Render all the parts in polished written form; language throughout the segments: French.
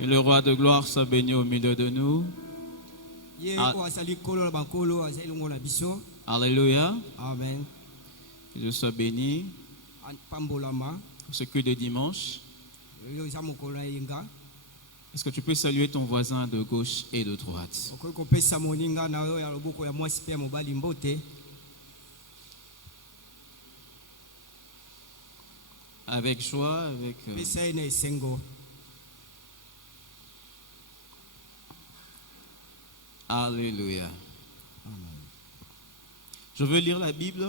Que le roi de gloire soit béni au milieu de nous. Alléluia. Amen. Que Dieu soit béni. Ce culte de dimanche. Est-ce que tu peux saluer ton voisin de gauche et de droite? Avec joie, avec... Alléluia. Je veux lire la Bible.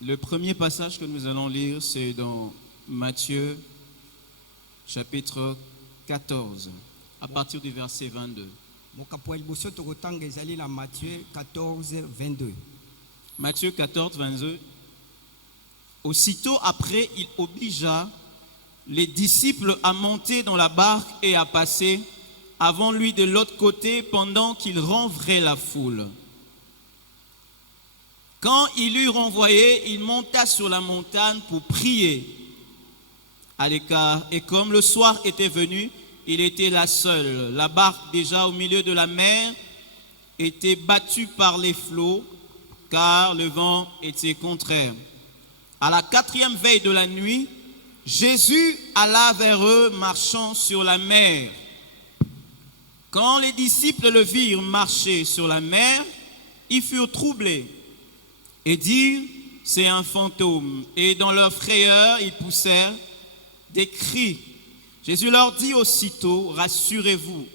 Le premier passage que nous allons lire, c'est dans Matthieu, chapitre 14, à partir du verset 22. Matthieu 14, 22. Aussitôt après, il obligea les disciples à monter dans la barque et à passer avant lui de l'autre côté pendant qu'il renverrait la foule. Quand il eut renvoyé, il monta sur la montagne pour prier à l'écart. Et comme le soir était venu, il était là seul. La barque, déjà au milieu de la mer, était battue par les flots, car le vent était contraire. À la 4e veille de la nuit, Jésus alla vers eux marchant sur la mer. Quand les disciples le virent marcher sur la mer, ils furent troublés et dirent, c'est un fantôme. Et dans leur frayeur, ils poussèrent des cris. Jésus leur dit aussitôt, rassurez-vous,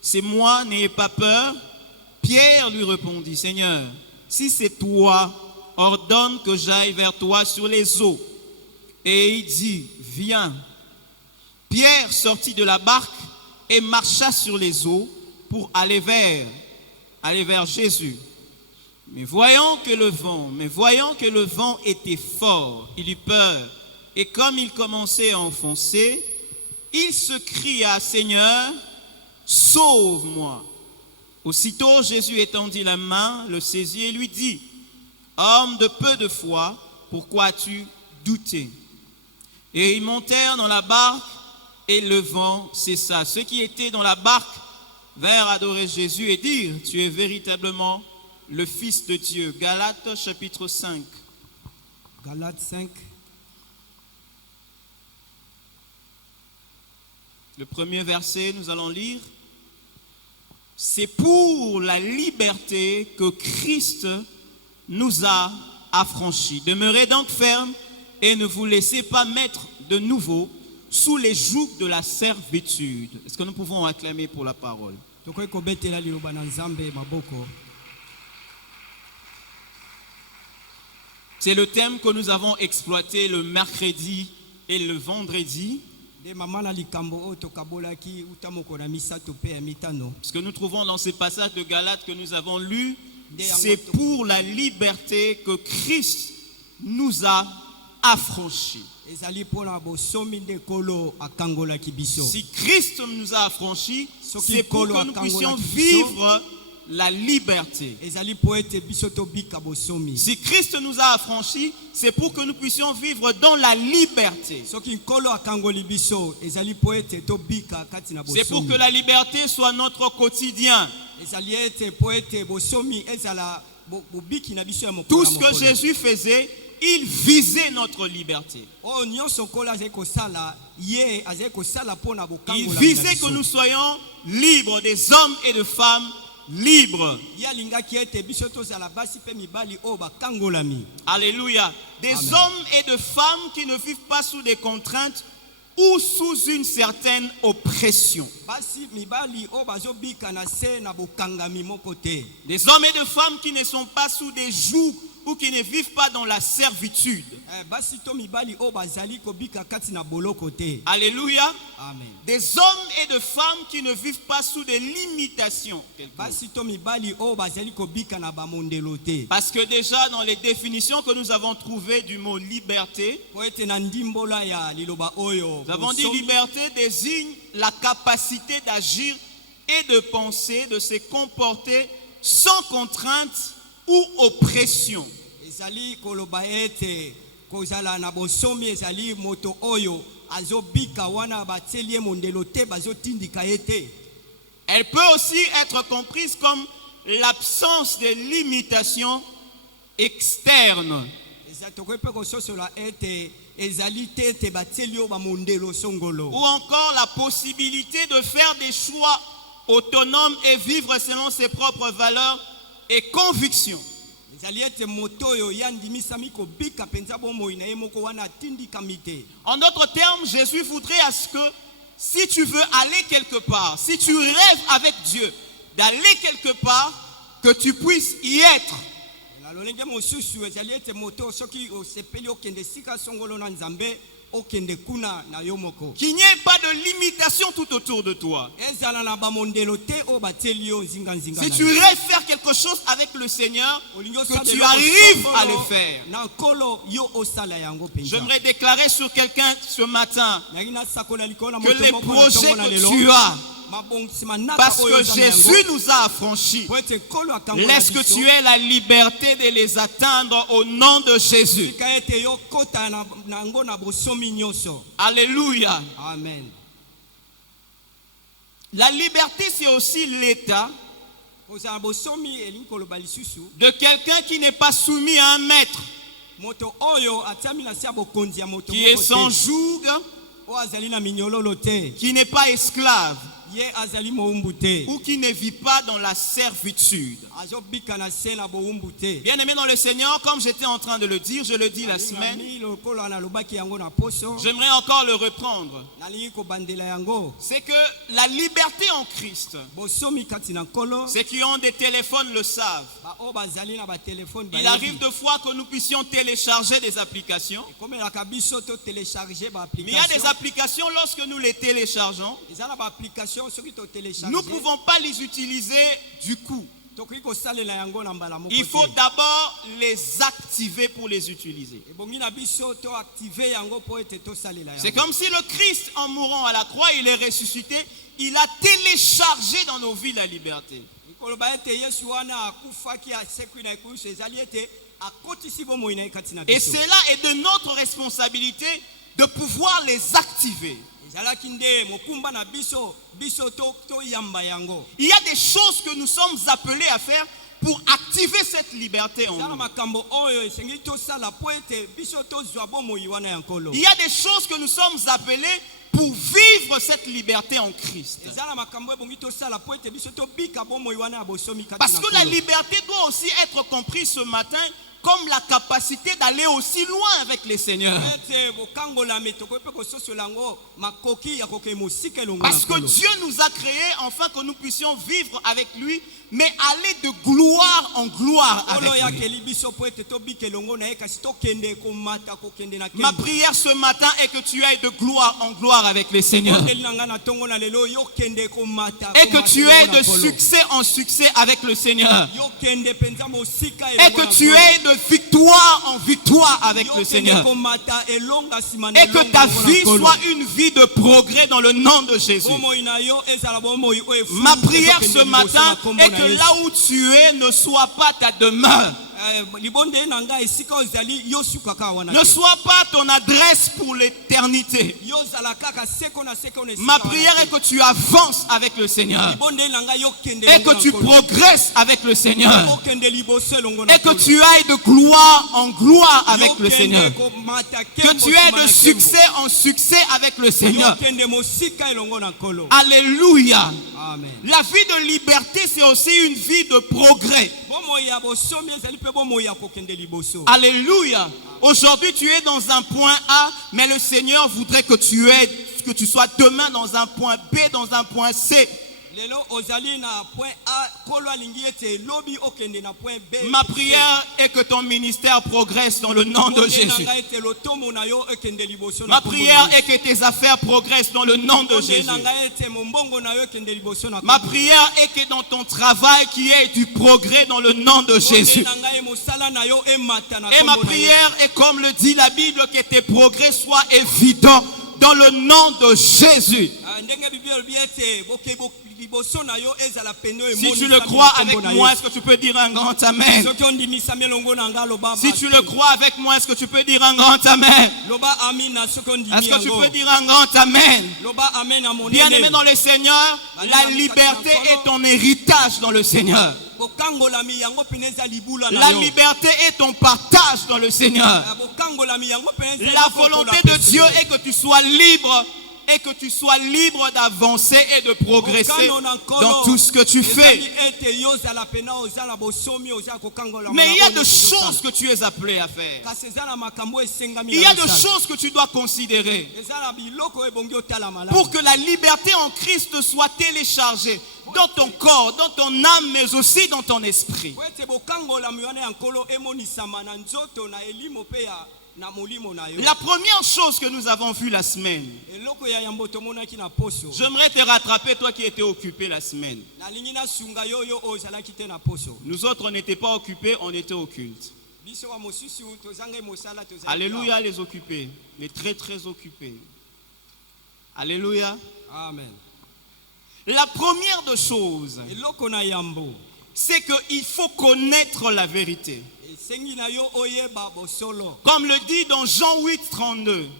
c'est moi, n'ayez pas peur. Pierre lui répondit, Seigneur, si c'est toi, ordonne que j'aille vers toi sur les eaux. Et il dit, viens. Pierre sortit de la barque et marcha sur les eaux pour aller vers Jésus. Mais voyant que le vent était fort, il eut peur. Et comme il commençait à enfoncer, il se cria, Seigneur, sauve-moi. Aussitôt Jésus étendit la main, le saisit et lui dit, homme de peu de foi, pourquoi as-tu douté? Et ils montèrent dans la barque et le vent cessa. Ceux qui étaient dans la barque vinrent adorer Jésus et dire, tu es véritablement le Fils de Dieu. Galates chapitre 5. Galates 5. Le premier verset, nous allons lire. C'est pour la liberté que Christ nous a affranchis. Demeurez donc fermes et ne vous laissez pas mettre de nouveau sous les jougs de la servitude. Est-ce que nous pouvons acclamer pour la parole? C'est le thème que nous avons exploité le mercredi et le vendredi. Ce que nous trouvons dans ces passages de Galates que nous avons lus, c'est pour la liberté que Christ nous a affranchis. Si Christ nous a affranchis, c'est pour que nous puissions vivre la liberté. Si Christ nous a affranchis, c'est pour que nous puissions vivre dans la liberté. C'est pour que la liberté soit notre quotidien. Tout ce que Jésus faisait, il visait notre liberté. Il visait que nous soyons libres, des hommes et de femmes libres. Alléluia. Des Amen. Hommes et de femmes qui ne vivent pas sous des contraintes ou sous une certaine oppression. Des hommes et de femmes qui ne sont pas sous des jougs ou qui ne vivent pas dans la servitude. Alléluia. Amen. Des hommes et de femmes qui ne vivent pas sous des limitations. Parce que déjà dans les définitions que nous avons trouvées du mot liberté, nous avons dit liberté désigne la capacité d'agir et de penser, de se comporter sans contrainte ou oppression. azobika wana bateli ye mondelo te bazotindika ye te. Elle peut aussi être comprise comme l'absence de limitation externe. Tokoki mpe kososola ete ezali te ete bateli yo bamondelo songolo. Ou encore la possibilité de faire des choix autonomes et vivre selon ses propres valeurs et convictions. Ezali ete moto oyo yandimisami kobika penza bomoi na ye moko wana atindikami te. En d'autres termes, Jésus voudrait à ce que si tu veux aller quelque part, si tu rêves avec Dieu d'aller quelque part, que tu puisses y être. Lolenge mosusu ezali ete moto soki osepeli okende sika songolo na Nzambe okende kuna na yo moko. Qu'il n'y ait pas de limitation tout autour de toi. Ezala na bamondelo te o bateli yo nzinga nzinga. Si tu rêves faire quelque chose avec le Seigneur, que tu arrives à le faire. Na kolo yo osala yango penza. J'aimerais déclarer sur quelqu'un ce matin que les projets que tu as, parce que Jésus nous a affranchis, laisse que tu aies la liberté de les atteindre au nom de Jésus. Alléluia. Amen. La liberté, c'est aussi l'état de quelqu'un qui n'est pas soumis à un maître, qui est sans joug, qui n'est pas esclave, ou qui ne vit pas dans la servitude. Bien aimé dans le Seigneur, comme j'étais en train de le dire, je le dis la semaine, j'aimerais encore le reprendre. C'est que la liberté en Christ, ceux qui ont des téléphones le savent. Il arrive de fois que nous puissions télécharger des applications. Mais il y a des applications, lorsque nous les téléchargeons, nous ne pouvons pas les utiliser du coup. Il faut d'abord les activer pour les utiliser. C'est comme si le Christ, en mourant à la croix, il est ressuscité. Il a téléchargé dans nos vies la liberté. Et cela est de notre responsabilité de pouvoir les activer. Il y a des choses que nous sommes appelés à faire pour activer cette liberté en nous. Il y a des choses que nous sommes appelés pour vivre cette liberté en Christ. Parce que la liberté doit aussi être comprise ce matin comme la capacité d'aller aussi loin avec les seigneurs. Parce que Dieu nous a créés afin que nous puissions vivre avec lui, mais aller de gloire en gloire avec lui. Ma prière ce matin est que tu ailles de gloire en gloire avec les seigneurs. Et que tu aies de succès en succès avec le Seigneur. Et que tu aies de victoire en victoire avec le Seigneur. Et que ta vie soit une vie de progrès dans le nom de Jésus. Ma prière ce matin est que là où tu es ne soit pas ta demeure. Ne sois pas ton adresse pour l'éternité. Ma prière est que tu avances avec le Seigneur. Et que tu progresses avec le Seigneur. Et que tu ailles de gloire en gloire avec le Seigneur. Que tu aies de succès en succès avec le Seigneur. Alléluia. Amen. La vie de liberté, c'est aussi une vie de progrès. Alléluia. Aujourd'hui, tu es dans un point A, mais le Seigneur voudrait que tu sois demain dans un point B, dans un point C. Ma prière est que ton ministère progresse dans le nom de Jésus. Ma prière est que tes affaires progressent dans le nom de Jésus. Ma prière est que dans ton travail, qu'il y ait du progrès dans le nom de Jésus. Et ma prière est, comme le dit la Bible, que tes progrès soient évidents dans le nom de Jésus. Si tu le crois avec moi, est-ce que tu peux dire un grand amen? Si tu le crois avec moi, est-ce que tu peux dire un grand amen? Est-ce que tu peux dire un grand amen? Bien-aimé dans le Seigneur, la liberté est ton héritage dans le Seigneur. La liberté est ton partage dans le Seigneur. La volonté de Dieu est que tu sois libre et que tu sois libre d'avancer et de progresser dans tout ce que tu fais. Mais il y a des choses que tu es appelé à faire. Il y a des choses que tu dois considérer pour que la liberté en Christ soit téléchargée dans ton corps, dans ton âme, mais aussi dans ton esprit. La première chose que nous avons vue la semaine, j'aimerais te rattraper, toi qui étais occupé la semaine. Nous autres, on n'était pas occupés, on était au culte. Alléluia, les occupés, les très très occupés. Alléluia. Amen. La première des choses, c'est qu'il faut connaître la vérité. Comme le dit dans Jean 8, 32.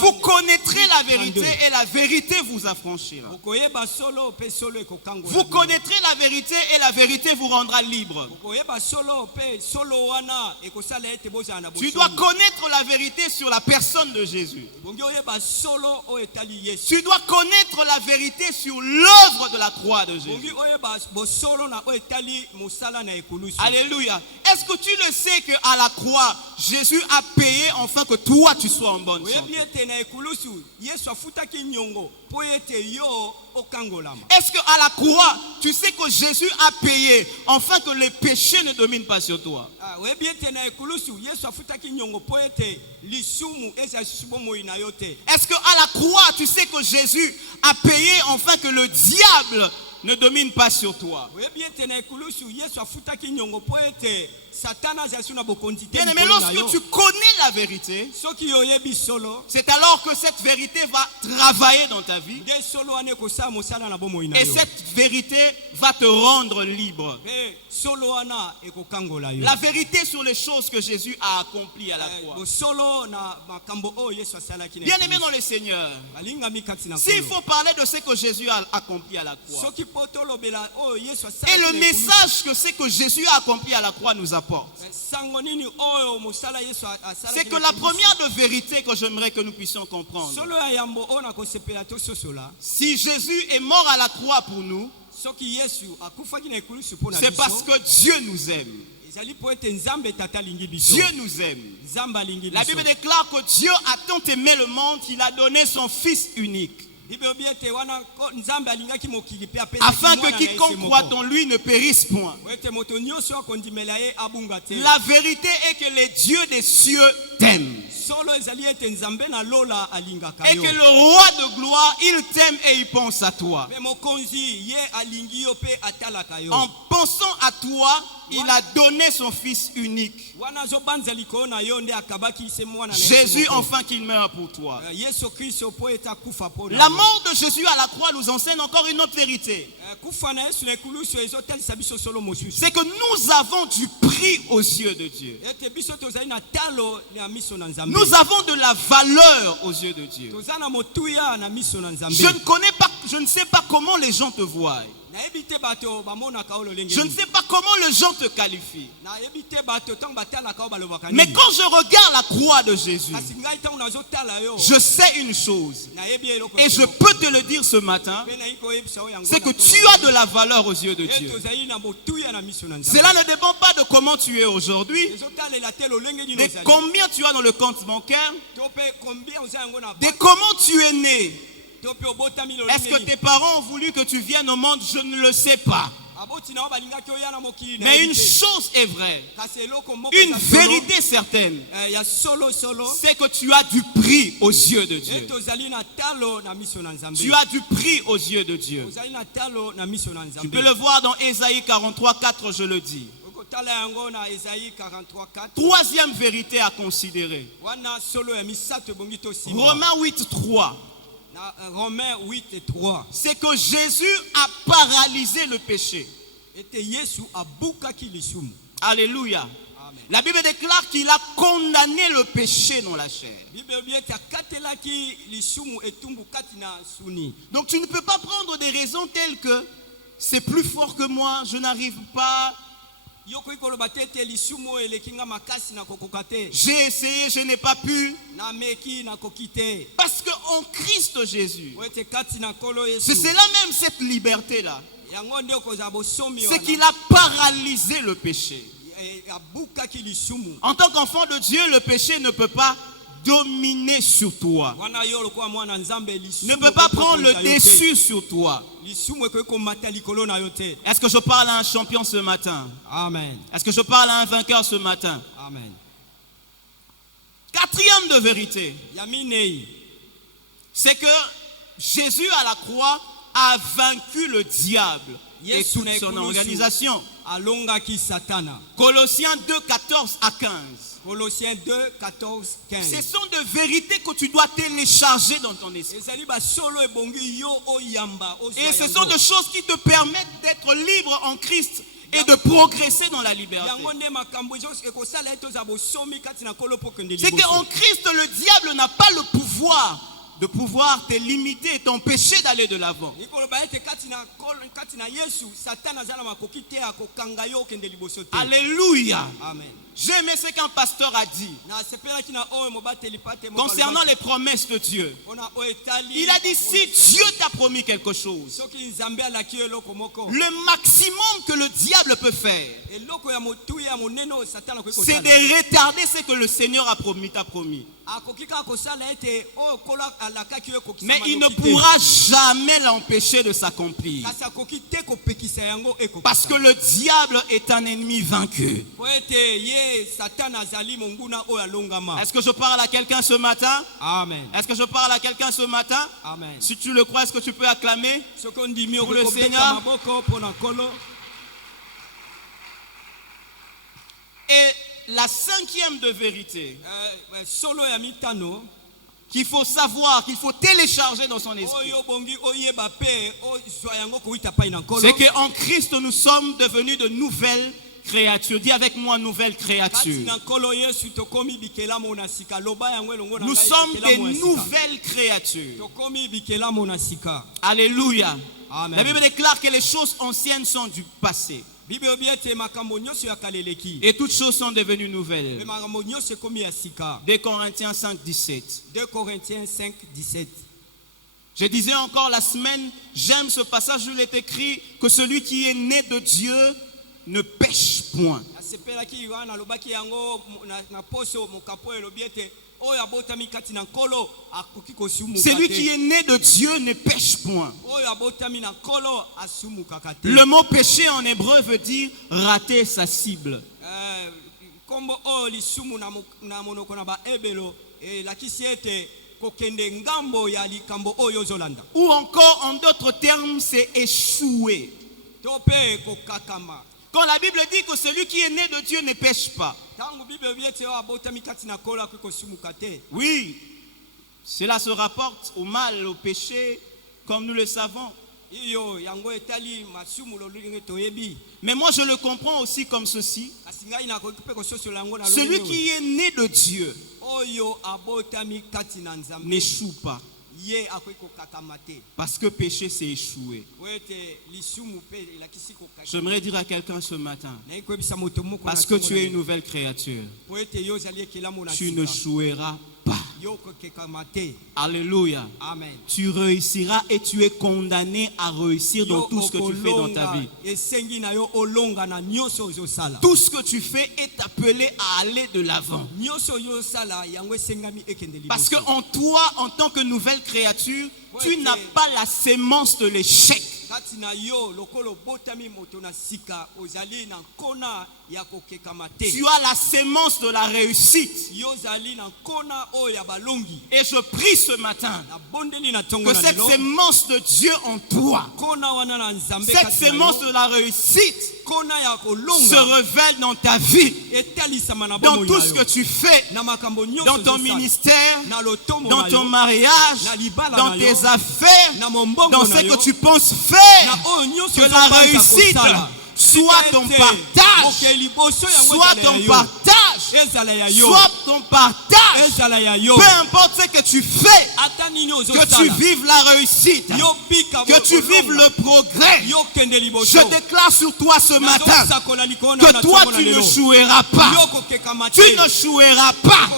Vous connaîtrez la vérité et la vérité vous affranchira. Vous connaîtrez la vérité et la vérité vous rendra libre. Tu dois connaître la vérité sur la personne de Jésus. Tu dois connaître la vérité sur l'œuvre de la croix de Jésus. Alléluia. Est-ce que tu le sais qu'à la croix, Jésus a payé afin que toi tu sois en bonne santé? Est-ce qu'à la croix, tu sais que Jésus a payé afin que les péchés ne dominent pas sur toi? Est-ce qu'à la croix, tu sais que Jésus a payé afin que le diable ne domine pas sur toi? Bien-aimé, lorsque tu connais la vérité, c'est alors que cette vérité va travailler dans ta vie. Et cette vérité va te rendre libre. La vérité sur les choses que Jésus a accomplies à la croix. Bien-aimé dans le Seigneur, s'il faut parler de ce que Jésus a accompli à la croix, et le message que c'est que Jésus a accompli à la croix nous apporte, c'est que la première de vérité que j'aimerais que nous puissions comprendre, si Jésus est mort à la croix pour nous, c'est parce que Dieu nous aime. Dieu nous aime. La Bible déclare que Dieu a tant aimé le monde qu'il a donné son Fils unique, afin que quiconque croit en lui ne périsse point. La vérité est que les dieux des cieux t'aiment. Et que le roi de gloire, il t'aime et il pense à toi. En pensant à toi, il a donné son Fils unique. Jésus, enfin qu'il meurt pour toi. La mort de Jésus à la croix nous enseigne encore une autre vérité. C'est que nous avons du prix aux yeux de Dieu. Nous avons de la valeur aux yeux de Dieu. Je ne sais pas comment les gens te voient. Je ne sais pas comment les gens te qualifient. Mais quand je regarde la croix de Jésus, je sais une chose, et je peux te le dire ce matin, c'est que tu as de la valeur aux yeux de Dieu. Cela ne dépend pas de comment tu es aujourd'hui, de combien tu as dans le compte bancaire, de comment tu es né. Est-ce que tes parents ont voulu que tu viennes au monde? Je ne le sais pas. Mais une chose est vraie, une vérité certaine, c'est que tu as du prix aux yeux de Dieu. Tu as du prix aux yeux de Dieu. Tu peux le voir dans Ésaïe 43, 4, je le dis. Troisième vérité à considérer. Romains 8, 3. Na Romains 8:3. c'est que Jésus a paralysé le péché. Ete Yesu abukaki lisumu. Alléluia. Amen. La Bible déclare qu'il a condamné le péché dans la chair. Bible biete akatelaki lisumu etumbu kati na suni. Donc tu ne peux pas prendre des raisons telles que c'est plus fort que moi, je n'arrive pas, Yoko ikoloba tete lisumu elekinga makasi na kokokate. j'ai essayé, je n'ai pas pu. Na meki na kokite. Parce qu'en Christ Jésus, Wete kati na kolo Yesu. c'est là même cette liberté-là. Yango nde koza bosomi C'est wana. qu'il a paralysé le péché. Abukaki lisumu. En tant qu'enfant de Dieu, le péché ne peut pas dominer sur toi. Wana yo lokola mwana nzambe lisumu. Ne peut pas prendre le dessus sur toi. Lisumu ekoko mata likolo na yo te. Est-ce que je parle à un champion ce matin? Amen. Est-ce que je parle à un vainqueur ce matin? Amen. Quatrième de vérité, Yaminei. c'est que Jésus à la croix a vaincu le diable et Yesu toute na son ekulusu. organisation. Alongaki Satana. Colossiens 2, 14 à 15. Colossiens 2, 14, Ce 15. sont de vérités que tu dois télécharger dans ton esprit. Ezali basolo ebongi yo oyamba ozwa Et ce yango. sont des choses qui te permettent d'être libre en Christ et de progresser dans la liberté. Yango nde makambo ezo ekosala ete oza bosomi kati na kolo po kende C'est liboso. qu'en Christ, le diable n'a pas le pouvoir de pouvoir te limiter et t'empêcher d'aller de l'avant. Ikoloba ete kati na Yesu Satana azala makoki te akokanga yo kende liboso te. Alléluia. Amen. J'ai aimé ce qu'un pasteur a dit Na sepelaki na oyo mobateli pate mo concernant les promesses de Dieu. ona oyo etali. Il a dit, si Dieu t'a promis quelque chose, soki nzambe alaki eloko moko. le maximum que le diable peut faire, Eloko ya motuya ya monene oyo Satana akoki c'est kosala. de retarder ce que le Seigneur a promis, t'a promis. Akoki kaka kosala ete oyo kolo alakaki yo ekokisa Mais il ne mandoki te. pourra jamais l'empêcher de s'accomplir. Kasi akoki te kopekisa yango ekokisa. Parce que le diable est un ennemi vaincu. Po ete ye Satana azali monguna oyo alongama. Est-ce que je parle à quelqu'un ce matin? Amen. Est-ce que je parle à quelqu'un ce matin? Amen. Si tu le crois, est-ce que tu peux acclamer? Soki ondimi Pour le okobeta Seigneur. maboko mpona nkolo. Et la cinquième de vérité Solo ya mitano qu'il faut savoir, qu'il faut télécharger dans son esprit, oyo bongi oyeba pe ozwa yango kowita pai na nkolo. c'est qu'en Christ, nous sommes devenus de nouvelles créatures. Dis avec moi, nouvelles Kati créatures. na nkolo Yesu tokomi bikelamo na sika. Loba yango elongo na Nous ngai sommes des bikelamo ya sika. nouvelles créatures. Tokomi bikelamo na sika. Alléluia. Amen. La Bible déclare que les choses anciennes sont du passé. Bible obiete makambo nyonso ya kaleleki. Et toutes choses sont devenues Me nouvelles. makambo nyonso ekomi ya sika. 2 Corinthiens 5, 17. 2 Corinthiens 5, 17. Je disais encore la semaine, j'aime ce passage où il est écrit que celui qui est né de Dieu ne pêche point. Asepelaki wana lobaki yango na poso mokapo elobi ete oyo abotami kati na nkolo akoki kosumuka Celui te. qui est né de Dieu ne pêche point. Oyo abotami na nkolo asumukaka te. Le mot péché en hébreu veut dire rater sa cible. Kombo oyo lisumu na monoko na baebelo elakisi ete kokende ngambo ya likambo oyo ozolanda. Ou encore, en d'autres termes, c'est échouer. To pe kokakama. Quand la Bible dit que celui qui est né de Dieu ne pêche pas, Tango Bible biete oyo abotami kati na nkolo akoki kosumuka te. oui, cela se rapporte au mal, au péché, comme nous le savons. Iyo yango etali masumu lolinge toyebi. Mais moi, je le comprends aussi comme ceci. Kasi ngai nakoki pe kososola yango na Celui lolinge qui est né de Dieu oyo abotami kati na nzambe n'échoue pas. ye akoki kokakama te. Parce que péché, c'est échouer. Po ete lisumu pe elakisi kokakama. J'aimerais dire à quelqu'un ce matin, Nayi koyebisa moto moko na parce que ntango tu na es ye. une nouvelle créature, Po ete yo ozali ekelamo na tu sika. ne joueras pas. Yo kokekama te. Alléluia. Amen. Tu réussiras et tu es condamné à réussir dans tout ce que tu fais dans ta vie. Esengi na yo olonga na nyonso ozosala. Tout ce que tu fais est appelé à aller de l'avant. Nyonso yosala yango esengami ekende liboso. Parce qu'en toi, en tant que nouvelle créature, tu n'as pas la sémence de l'échec. Kati na yo lokolo botami moto na sika ozali na nkona ya kokekama te. Tu as la sémence de la réussite. Yozali na nkona oyo ya balongi. Et je prie ce matin Na bondeli na tongo que na cette lelo. sémence de Dieu en toi, Kona wana na nzambe cette kati na sémence yo. de la réussite Kona ya se kolonga. révèle dans ta vie, Etalisama na dans bomoi tout na ce yo. que tu fais, Na makambo nyonso dans ton ozosala. ministère, Na lotomo dans na ton yo. mariage, Na libala dans na tes yo. affaires, Na mombongo dans na ce yo. que tu penses faire, Na oyo nyonso que la ozopasa réussite kosala. soit ton partage, Moke liboso yango soit ezala ya ton yo. partage, Ezala ya yo. soit ton partage. Ezala ya yo. Peu importe ce que tu fais, Ata nini que tu ozosala. vives la réussite, Yo bika que tu kolonga. vives le progrès. Yo kende liboso. Je déclare sur toi ce matin Nazosakola likona que na toi tongo na tu ne lelo. joueras pas. Yo kokekama Tu te. ne joueras pas.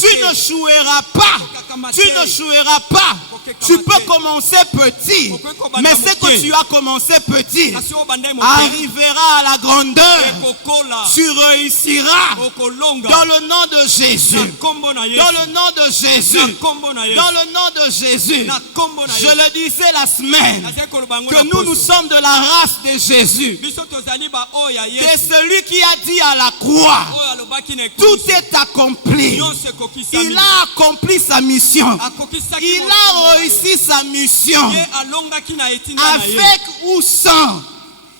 Tu ne joueras pas. Tu ne joueras pas. Tu peux commencer petit, mais ce que tu as commencé petit Kasi obanda moke. arrivera à la grandeur. Ekokola. Tu réussiras Okolonga. dans le nom de Jésus. Na kombo na Yesu. Dans le nom de Na Jésus. kombo na Yesu. Dans le nom de Jésus. Na kombo na Je Yesu. le disais la semaine Nazali koloba yango que na nous poso. sommes de la race de Jésus. Biso tozali ba oyo ya C'est Yesu. celui qui a dit à la croix, Oyo alobaki na tout ekulusu. est accompli. Nyonso ekokisami. Il a accompli sa mission. Akokisaki Il moto a na ye. réussi sa mission. Ye alongaki na etinda na ye. Avec ou sans,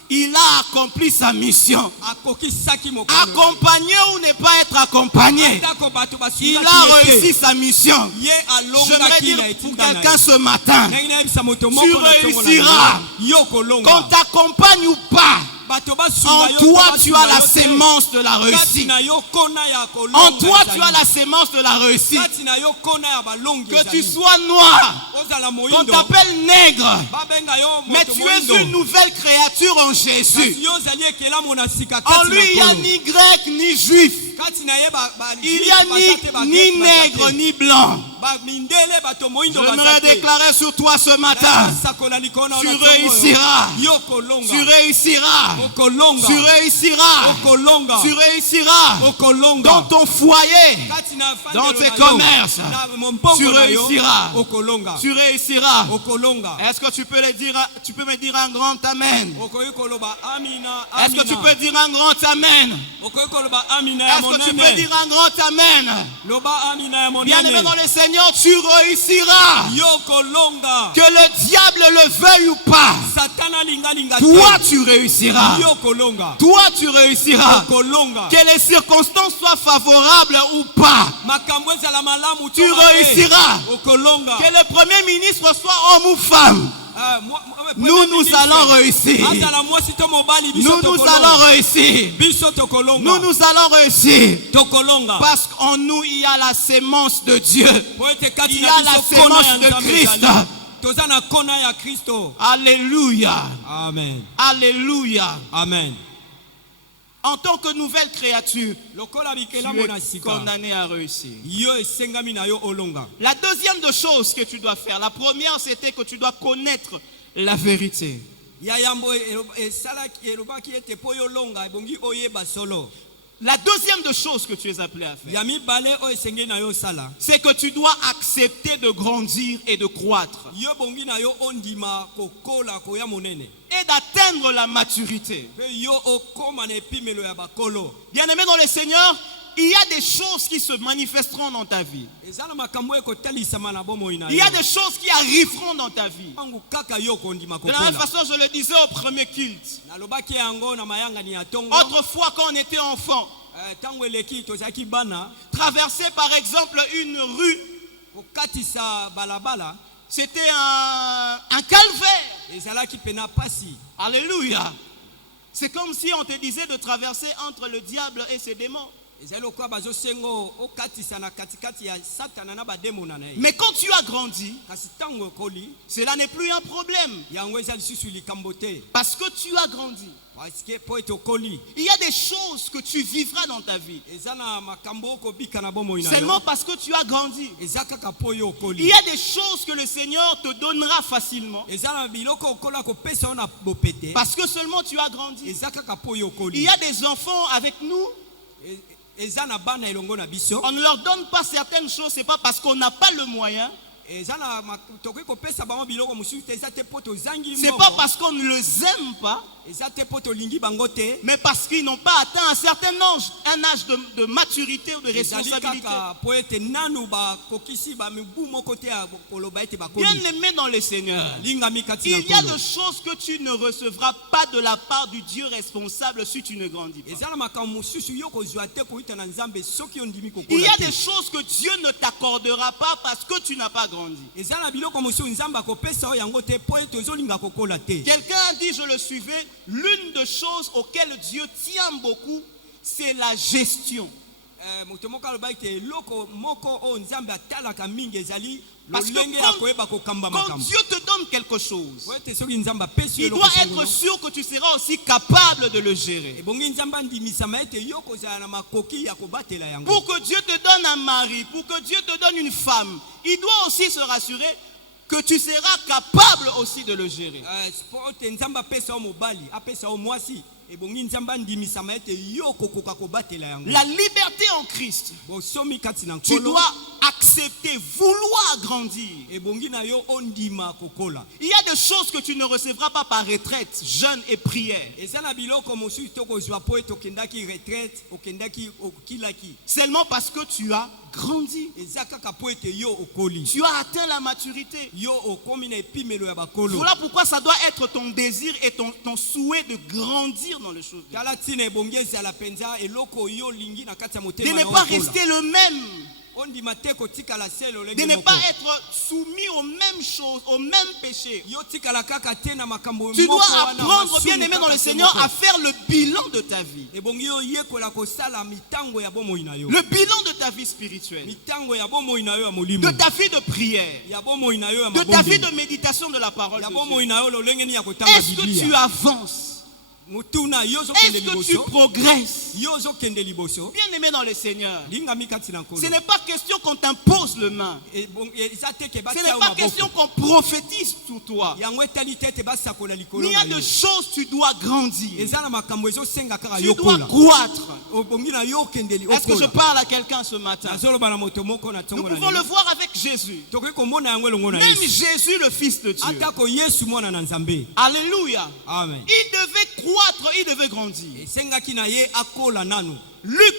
il a accompli sa mission. Akokisaki mokolo na ye. Accompagné ou ne pas être accompagné, Atako bato il basungaki a ye te. réussi sa mission. Ye J'aimerais alongaki dire na pour etinda na quelqu'un ye. ce matin, Ndenge nayebisa moto tu moko na tongo na réussiras. ye. Yo qu'on kolonga. t'accompagne ou pas, Bato basunga en yo, toi basunga tu as la yo te. sémence de la Kati réussite. na yo kona ya kolonga En toi tu ezali. as la sémence de la réussite. Kati na yo kona ya balongi Que tu ezali. sois noir, Ozala qu'on moyindo. t'appelle nègre, Babenga yo mais moto tu moyindo. es une nouvelle créature en Kasi Jésus. yo ozali ekelamu na sika En kati lui, il n'y a na kolo. ni grec ni juif. Kati na ye Il n'y a ni nègre ni blanc. mindele bato Je moyindo J'aimerais déclarer sur toi ce matin, tu réussiras. yo kolonga. Tu réussiras. Okolonga. Tu réussiras. Okolonga. Tu réussiras. Okolonga. Dans ton foyer, Kati na dans fandelo tes na yo. commerces, Na mombongo tu na yo. réussiras. Okolonga. tu réussiras. Okolonga. Est-ce que tu peux me dire un grand amen? Okoyi koloba amina. Est-ce que tu peux dire un grand amen? Okoyi koloba amina ya Est-ce que tu peux monene. dire un grand amen? Loba amina ya Bien-aimé monene. dans le Seigneur, tu réussiras. Yo kolonga. Que le diable le veuille ou pas, Satana linga linga. toi tu réussiras. Yo kolonga. Toi tu réussiras. Okolonga. Que les circonstances soient favorables ou pas, Makambo ezala malamu tu réussiras. Okolonga. Que le premier ministre soit homme ou femme, nous allons réussir. Nous allons réussir. Nous allons réussir. Parce qu'en nous, il y a la sémence de Dieu. Il y a la sémence de Christ. Alléluia. Amen. Alléluia. Amen. En tant que nouvelle créature, Lokola tu bikela es monasika. condamné à réussir. Yo esengami na yo olonga. La deuxième de choses que tu dois faire, la première c'était que tu dois connaître la vérité. Ya yambo esalaki elobaki ete po yo longa ebongi oyeba solo. La deuxième de choses que tu es appelé à faire, Ya mibale o esengeli na yo sala. c'est que tu dois accepter de grandir et de croître Yo bongi na yo ondima kokola koya monene. et d'atteindre la maturité. Pe yo okoma na epimelo ya bakolo. Bien-aimé dans le Seigneur, il y a des choses qui se manifesteront dans ta vie. Ezala makambo ekotalisama na bomoi na yo. Il y a des choses qui arriveront dans ta vie. Pangu kaka yo kondima De la même kokola. façon, je le disais au premier culte. Nalobaki yango na mayanga ni ya tongo. Autrefois, quand on était enfant, Tango eleki tozaki bana traverser par exemple une rue, kokatisa balabala c'était un calvaire. ezalaki pena pasi. Alléluia. C'est comme si on te disait de traverser entre le diable et ses démons. Ezali lokola bazosengo okatisa na katikati ya satana na bademona na ye. Mais quand tu as grandi, Kasi tango ekoli cela n'est plus un problème. yango eza lisusu likambo te. Parce que tu as grandi. Parce que po ete okoli Il y a des choses que tu vivras dans ta vie. eza na makambo okobika na bomoi na Seulement yo. parce que tu as grandi. Eza kaka po yo Il okoli. y a des choses que le Seigneur te donnera facilement. Eza na biloko okola kopesa yo na bopete. Parce que seulement tu as grandi. Eza kaka po yo Il okoli. y a des enfants avec nous. Eza na bana elongo na biso. On ne leur donne pas certaines choses. Ce n'est pas parce qu'on n'a pas le moyen. Eza na tokoki kopesa bango biloko mosusu te eza te po tozangi Ce n'est mbongo. pas parce qu'on ne les aime pas. eza te mpo tolingi bango te, mais parce qu'ils n'ont pas atteint un certain âge, de maturité ou de ezali responsabilité. kaka mpo ete nanu bakokisi bamibu moko te ya koloba ete Bien bakomi. aimé dans le Seigneur, Lingami kati na il y a Nkolo. des choses que tu ne recevras pas de la part du Dieu responsable si tu ne grandis pas. eza na makambo mosusu yo kozwa te koyita na Nzambe soki ondimi Il y kokola a te. des choses que Dieu ne t'accordera pas parce que tu n'as pas grandi. eza na biloko mosusu Nzambe akopesa yo yango te mpo ete ozolinga kokola te. Quelqu'un a dit, je le suivais, l'une des choses auxquelles Dieu tient beaucoup, c'est la gestion. Moto moko aloba ete eloko moko oyo Nzambe atalaka mingi ezali Parce que lolenge ya koyeba kokamba quand makambo. Dieu te donne quelque chose, Po ete soki Nzambe apesi yo il eloko doit sango être no, sûr que tu seras aussi capable de le gérer. ebongi Nzambe andimisama ete yo kozala na makoki ya kobatela yango. Pour que Dieu te donne un mari, pour que Dieu te donne une femme, il doit aussi se rassurer que tu seras capable aussi de le gérer. Po ete Nzambe apesa yo mobali apesa yo mwasi, ebongi Nzambe andimisama ete yo kokoka kobatela yango. La liberté en Christ, Bosomi kati na tu Nkolo, dois accepter, vouloir grandir. ebongi na yo ondima kokola. Il y a des choses que tu ne recevras pas par retraite, jeûne et prière. eza na biloko mosusu tokozwa po ete okendaki retraite, okendaki okilaki, Seulement parce que tu as grandi. eza kaka po ete yo okoli, Tu as atteint la maturité. yo okomi na epimelo ya bakolo. Voilà pourquoi ça doit être ton désir et ton souhait de grandir dans les choses de Dieu. tala ntina ebongi ezala mpenza eloko oyo olingi na kati ya De motema ne na pas okola. rester le même. ondima te kotikala se De lolenge ne moko. pas être soumis aux mêmes choses, aux mêmes péchés. yo tikala kaka te na makambo Tu moko dois wana, apprendre, masumu bien aimé dans kaka le te Seigneur, moko. à faire le bilan de ta vie. ebongi yo yekola kosala mitango ya bomoi na yo, Le bilan de ta vie spirituelle. mitango ya bomoi na yo ya molimo, De ta vie de prière. ya bomoi na yo ya De ta vie de mabondeli, méditation de la parole ya de bomoi Dieu. na yo lolenge nini ya kotanga Est-ce que tu biblia. avances? mutuna yo ozokende Est-ce que tu liboso, progresses? yo ozokende liboso, Bien aimé dans le Seigneur. lingami kati na Ce nkolo. n'est pas question qu'on t'impose le main. eza te ke Ce batia n'est yo pas question maboko, qu'on prophétise sur toi. yango etali te ete basakola Mais likolo il y a na yo. des choses, tu dois grandir. eza na makambo ezosenga kaka Tu dois yokola, croître. obongi na yo okende Est-ce que je okola. parle à quelqu'un ce matin? nazoloba na moto moko na Nous ntongo na pouvons le lelo. voir avec Jésus. tokoki komona yango elongo na Même yesu, Jésus, le Fils de Dieu. atako yesu mwana na nzambe. Alléluia. Amen. Il devait croître, il devait grandir. esengaki na ye akola nanu. Luc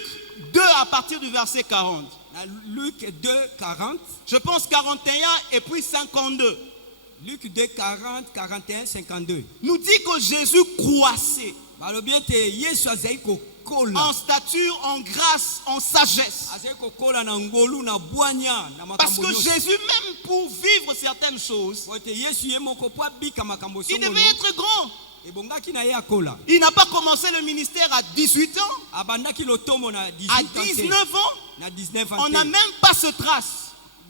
2 à partir du verset 40. Na Luc 2 40, Je pense 41 et puis 52. Luc 2 40 41 52, Nous dit que Jésus croissait balobi ete yesu azali en kokola, stature, en grâce, en sagesse. azali kokola na ngolu na bwanya na Parce makambo que nyonso. Jésus, même pour vivre certaines choses, Po ete yesu ye moko po abika makambo il songolo, devait être grand. ebongaki na ye akola. Il n'a pas commencé le ministère à 18 ans, abandaki lotomo na à 18 ans te, 19 ans. na 19 ans On n'a te. même pas ce trace.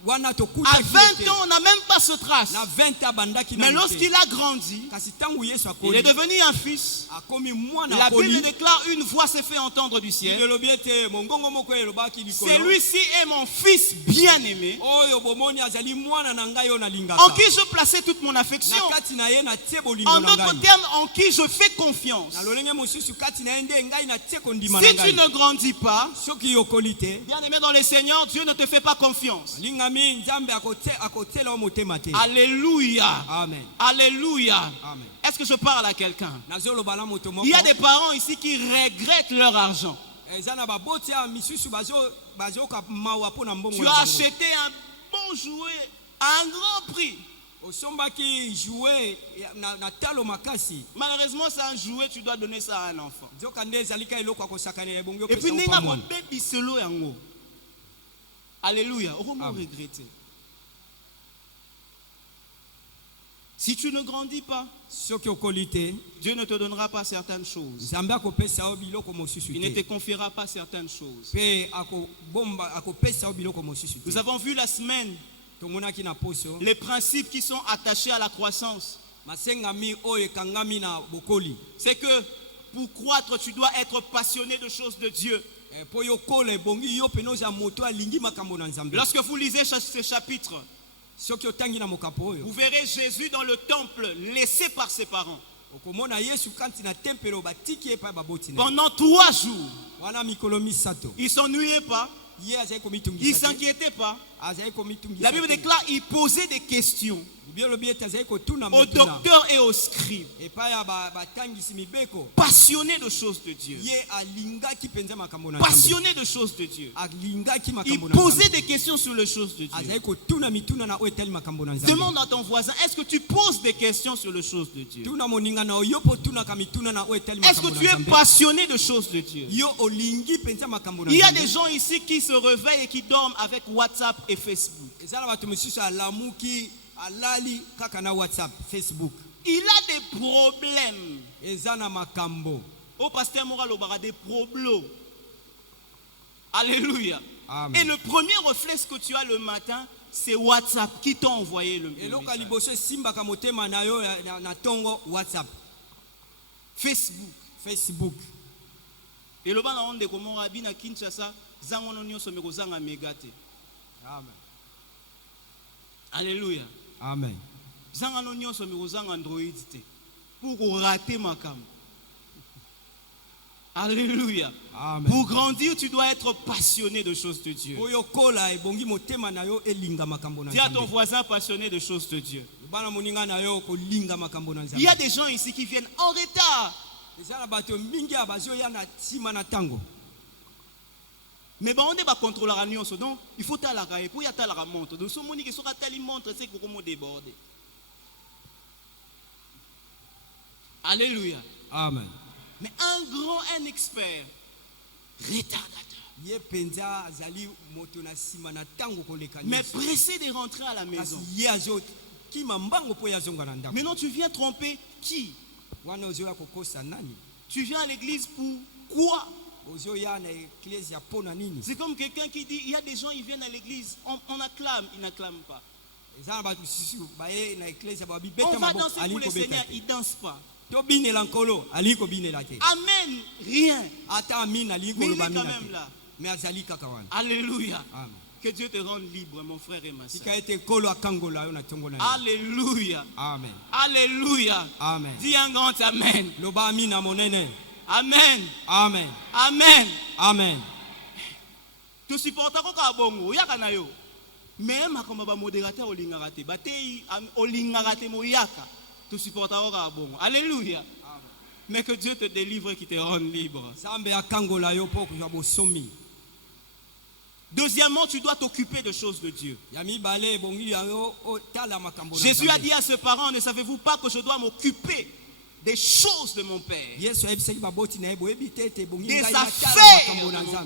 wana À tokutaki 20 ye te. ans, on n'a même pas ce trace. na 20 abandaki Mais na lorsqu'il a grandi, kasi tangu yesu il est akoli devenu un fils. akomi mwana La Bible akoli, déclare une voix s'est fait entendre du ciel. elobi ete mongongo moko elobaki likolo, Celui-ci est mon fils bien-aimé, oyo bomoni azali mwana na ngai oyo en nalingaka, qui je plaçais toute mon affection. na kati na ye natie bolingo En na d'autres ngai, termes, en qui je fais confiance. na lolenge mosusu kati na ye nde ngai natie kondima Si na tu ngai. ne grandis pas, soki yokoli te, bien-aimé dans le Seigneur, Dieu ne te fait pas confiance. lingami nzambe akotela yo motema te. Alléluia. Amen. Alléluia. Amen. Est-ce que je parle à quelqu'un? nazoloba na moto moko, Il y a des parents ici qui regrettent leur argent. eza na baboti ya misusu bazoyoka mawa mpo na mbongo Tu na as bango. acheté un bon jouet à un grand prix. osombaki jouet na talo makasi, Malheureusement, c'est un jouet, tu dois donner ça à un enfant. nzoka nde ezali ka eloko ya kosakanela ebongi Et puis, opesa ninga mwana. baby selo yango. Alléluia. On va Amen. regretter. Si tu ne grandis pas, soki okoli te, Dieu ne te donnera pas certaines choses. nzambe akopesa yo biloko mosusu Il ne te te, confiera pas certaines choses. mpe akopesa yo biloko mosusu Nous te. avons vu la semaine tomonaki na poso les principes qui sont attachés à la croissance. masengami oyo ekangami na bokoli. C'est que pour croître, tu dois être passionné de choses de Dieu. Mpo yokola ebongi yo pene oza moto alingi makambo na nzambe. Lorsque vous lisez ce chapitre, soki otangi na mokapo vous oyo, verrez Jésus dans le temple, laissé par ses parents. okomona yesu kanti na tempelo batiki ye epai baboti na ye. Pendant 3 jours, wana mikolo misato il ne s'ennuyait pas, ye azali il ne komitungisa te, s'inquiétait pas. azali komitungisa La Bible te. déclare qu'il posait des questions. aux docteurs et aux scribes, passionnés de choses de Dieu, passionnés de choses de Dieu. Il posait des questions sur les choses de Dieu. Demande à ton voisin, est-ce que tu poses des questions sur les choses de Dieu? Est-ce que tu es passionné de choses de Dieu? Il y a des gens ici qui se réveillent et qui dorment avec WhatsApp et Facebook. Il a des problèmes. Au pasteur Moral aura des problèmes. Alléluia. Amen. Et le premier réflexe que tu as le matin, c'est WhatsApp qui t'a envoyé le message. Facebook. Et le bana onde comme rabi na Kinshasa, zangono nyonso mekozanga megate. Amen. Alléluia. Amen. Zangono nyonso mekozanga Android te. Pour rater ma cam. Alléluia. Amen. Pour grandir, tu dois être passionné de choses de Dieu. Dis à ton voisin passionné de choses de Dieu. Il y a des gens ici qui viennent en retard. Mais on ne va contrôler la nuance. Donc, il faut la railler. Pour y avoir la montre. Donc, ce monique qui sera telle montre, c'est comment déborder. Alléluia. Amen. Mais un expert, retardateur. Mais pressé de rentrer à la maison. Maintenant, tu viens tromper qui? Tu viens à l'église pour quoi? C'est comme quelqu'un qui dit, il y a des gens, ils viennent à l'église, on acclame, ils n'acclament pas. On va danser pour le Seigneur, ils ne dansent pas. Amen, rien. Mais il est quand même là. Alléluia. Amen. Que Dieu te rende libre, mon frère et ma soeur. Alléluia. Alléluia. Amen. Alléluia. Amen. Dis un grand amen. Amen. Amen. Amen. Amen. Tu supportes quoi bongo? Yaka na yo. Même comme ba modérateur o lingara te. Batei o lingara te mo yaka. Tu supportes quoi bongo? Alléluia. Mais que Dieu te délivre et qu'il te rende libre. Deuxièmement, tu dois t'occuper de choses de Dieu. Jésus a dit à ses parents, ne savez-vous pas que je dois m'occuper des choses de mon Père, des affaires de mon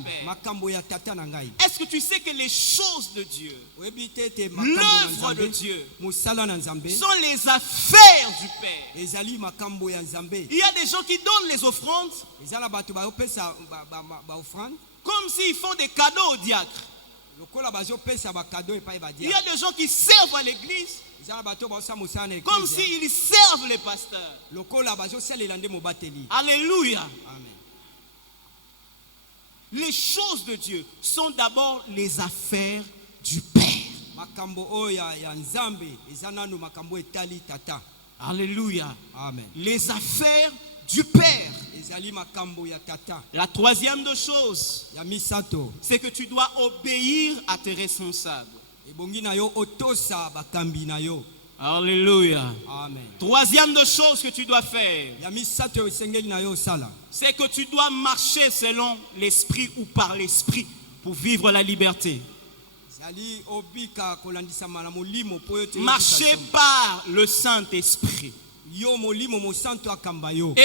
Père. Est-ce que tu sais que les choses de Dieu, l'œuvre de Dieu, sont les affaires du Père? Il y a des gens qui donnent les offrandes comme s'ils font des cadeaux au diacre. Il y a des gens qui servent à l'église comme s'ils servent les pasteurs. Alléluia. Amen. Les choses de Dieu sont d'abord les affaires du Père. Alléluia. Amen. Les affaires du Père. La troisième des choses, c'est que tu dois obéir à tes responsables. Alléluia. Amen. Troisième des choses que tu dois faire, c'est que tu dois marcher selon l'esprit ou par l'esprit pour vivre la liberté. Marcher par le Saint-Esprit et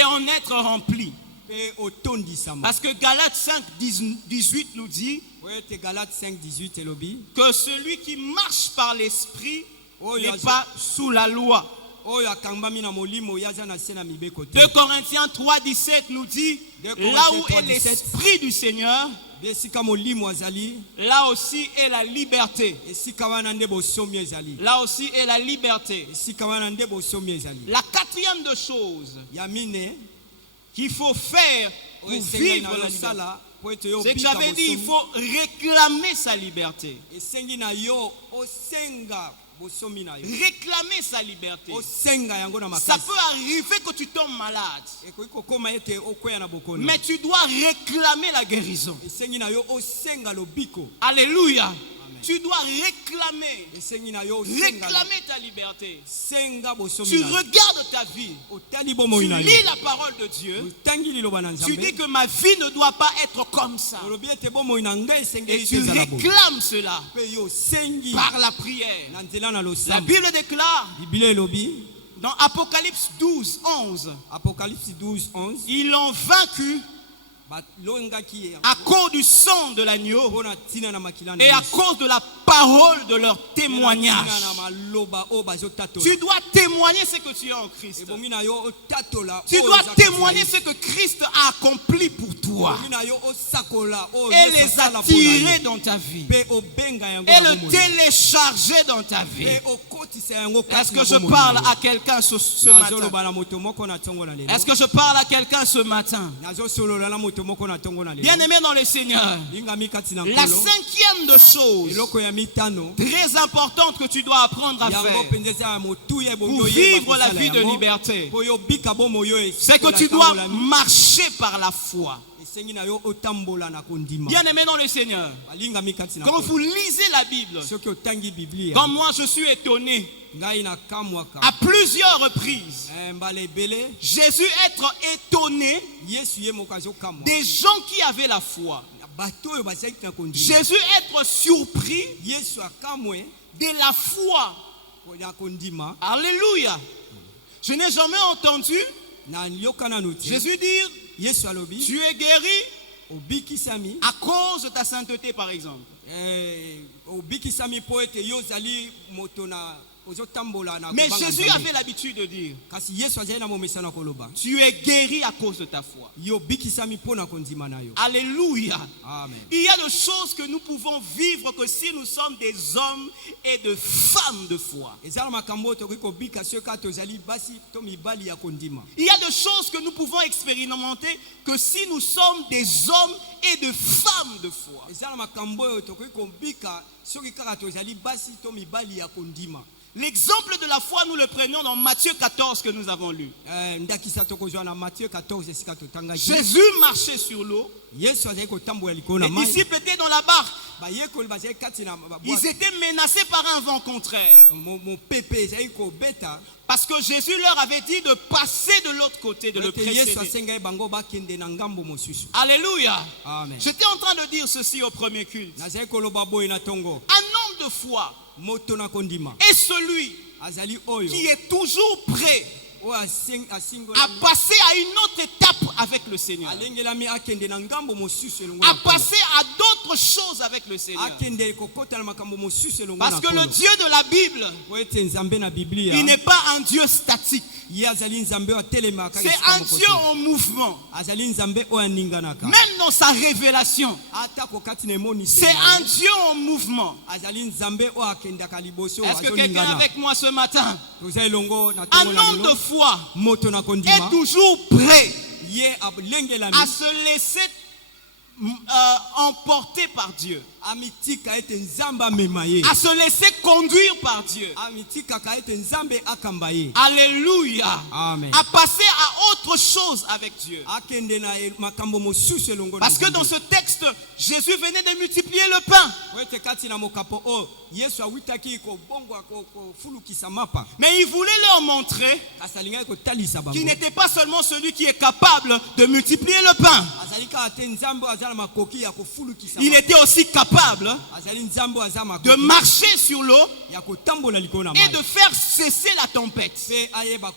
en être rempli. Parce que Galates 5, 18 nous dit que celui qui marche par l'esprit n'est pas sous la loi. 2 Corinthiens 3, 17 nous dit là où est l'esprit du Seigneur, là aussi est la liberté. Là aussi est la liberté. La quatrième de choses qu'il faut faire pour vivre la liberté, c'est que j'avais dit, il faut réclamer sa liberté. Réclamer sa liberté. Ça peut arriver que tu tombes malade, mais tu dois réclamer la guérison. Alléluia. Tu dois réclamer esengi na yo osenga réclamer ta liberté. senga bosomi Tu na yo. regardes ta vie. Otali Tu bomoi na yo. lis la parole de Dieu. Otangi liloba na Tu dis Nzambe. que ma vie ne doit pas être comme ça. Olobi ete bomoi na ngai Et esengeli tu ezala boye. réclames cela Pe yo sengi par la prière. na nzela na La losambo. Bible déclare Biblia elobi dans Apocalypse 12, 11, Apocalypse 12, 11 ils l'ont vaincu balongaki à cause du sang de l'agneau mpona ntina na makila na et à Yesu. cause de la parole de leur Mpona témoignage. ntina na maloba oyo bazotatola. Tu dois témoigner ce que tu es en Christ. ebongi na yo otatola Tu oyo dois eza kati na témoigner Yesu. ce que Christ a accompli pour toi ebongi na yo osakola oyo et Yesu les asala mpona attirer yo. dans ta vie Mpe obenga yango et na le bomoi. télécharger dans ta vie. Mpe okotisa yango kati Est-ce na que je bomoi parle na yo. à quelqu'un ce matin? nazoloba na moto moko na ntongo na lelo. Est-ce que je parle à quelqu'un ce matin? nazosolola na moto moko na ntongo na lelo. Bien-aimé dans le Seigneur, lingami kati na la nkolo. cinquième de choses eloko ya mitano très importante que tu dois apprendre à yango faire mpenza eza ya motuya ebongi pour oyeba vivre la kosala vie de yango. liberté, Po yo bika bomoi oyo c'est que esikola tu dois tambolami. marcher par la foi. esengi na yo otambola na kondima. Bien-aimé dans le Seigneur, balingami kati na quand nkolo. vous lisez la Bible, soki otangi biblia comme moi je suis étonné, ngai nakamwaka à plusieurs reprises, mbala ebele Jésus être étonné yesu ye moko azokamwa des gens qui avaient la foi. bato oyo bazalaki na kondima. Jésus être surpris yesu akamwe de la foi. na kondima. Alléluia. Je n'ai jamais entendu na yoka nanu te Jésus dire, yesu alobi tu es guéri obikisami à cause de ta sainteté, par exemple. obikisami po ete yo ozali moto na ozotambola na Mais kobanga Jésus Nzambe. avait l'habitude de dire, kasi yesu azali na momesana koloba tu es guéri à cause de ta foi. yo obikisami mpo na kondima na yo. Alléluia. Amen. Il y a des choses que nous pouvons vivre que si nous sommes des hommes et de femmes de foi. eza na makambo oyo tokoki kobika soki kaka tozali basi to mibali ya kondima. Il y a des choses que nous pouvons expérimenter que si nous sommes des hommes et de femmes de foi. eza na makambo oyo tokoki kobika soki kaka tozali basi to mibali ya kondima. L'exemple de la foi, nous le prenons dans Matthieu 14 que nous avons lu. ndakisa tokozwa na Matthieu 14 esika totangaki. Jésus marchait sur l'eau. yesu azali kotambola likolo na Les mai. disciples étaient dans la barque. bayekoli bazali kati na Ils étaient menacés par un vent contraire. mopepe ezali kobeta. Parce que Jésus leur avait dit de passer de l'autre côté, de le ete yesu précéder. asengai bango bakende na ngambo mosusu. Alléluia. Amen. J'étais en train de dire ceci au premier culte. nazali koloba boye na ntongo Un homme de foi moto na kondima est celui azali oyo qui est toujours prêt oyo à asingolami passer à une autre étape avec le Seigneur. alengelami akende na ngambo mosusu elongo À na Nkolo. passer à d'autres choses avec le Seigneur. akende kokota na makambo mosusu elongo Parce na que le Nkolo. Dieu de la Bible, po ete nzambe na biblia il n'est pas un Dieu statique. ye azali nzambe oyo atelemaka C'est esika un moko Dieu te. en mouvement. azali nzambe oyo aninganaka. Même dans sa révélation, ata kokati na emonisi c'est na un ye, Dieu en mouvement. azali nzambe oyo akendaka liboso Est-ce que quelqu'un est azolingana. avec moi ce matin? toza elongo na Un ntongo na homme de lelo. foi moto na est kondima toujours prêt ye alengelami à se laisser emporter par Dieu, amitika ete nzambe amema ye. à se laisser conduire par Dieu. amitikaka ete nzambe akamba ye. Alléluia. Amen. À passer à autre chose avec Dieu. akende na makambo mosusu elongo na Parce que dans Nzambe. ce texte, Jésus venait de multiplier le pain. Po ete kati na mokapo oyo yesu awitaki kobongwa kofulukisa mapa Mais il voulait leur montrer kasi alingaki kotalisa bango qu'il n'était pas seulement celui qui est capable de multiplier le pain. azali kaka te nzambe oyo aza na makoki ya kofulukisa Il mapa. était aussi capable azali nzambe oyo aza de makoki marcher sur l'eau ya kotambola likolo na et mai de faire cesser la tempête. mpe ayeba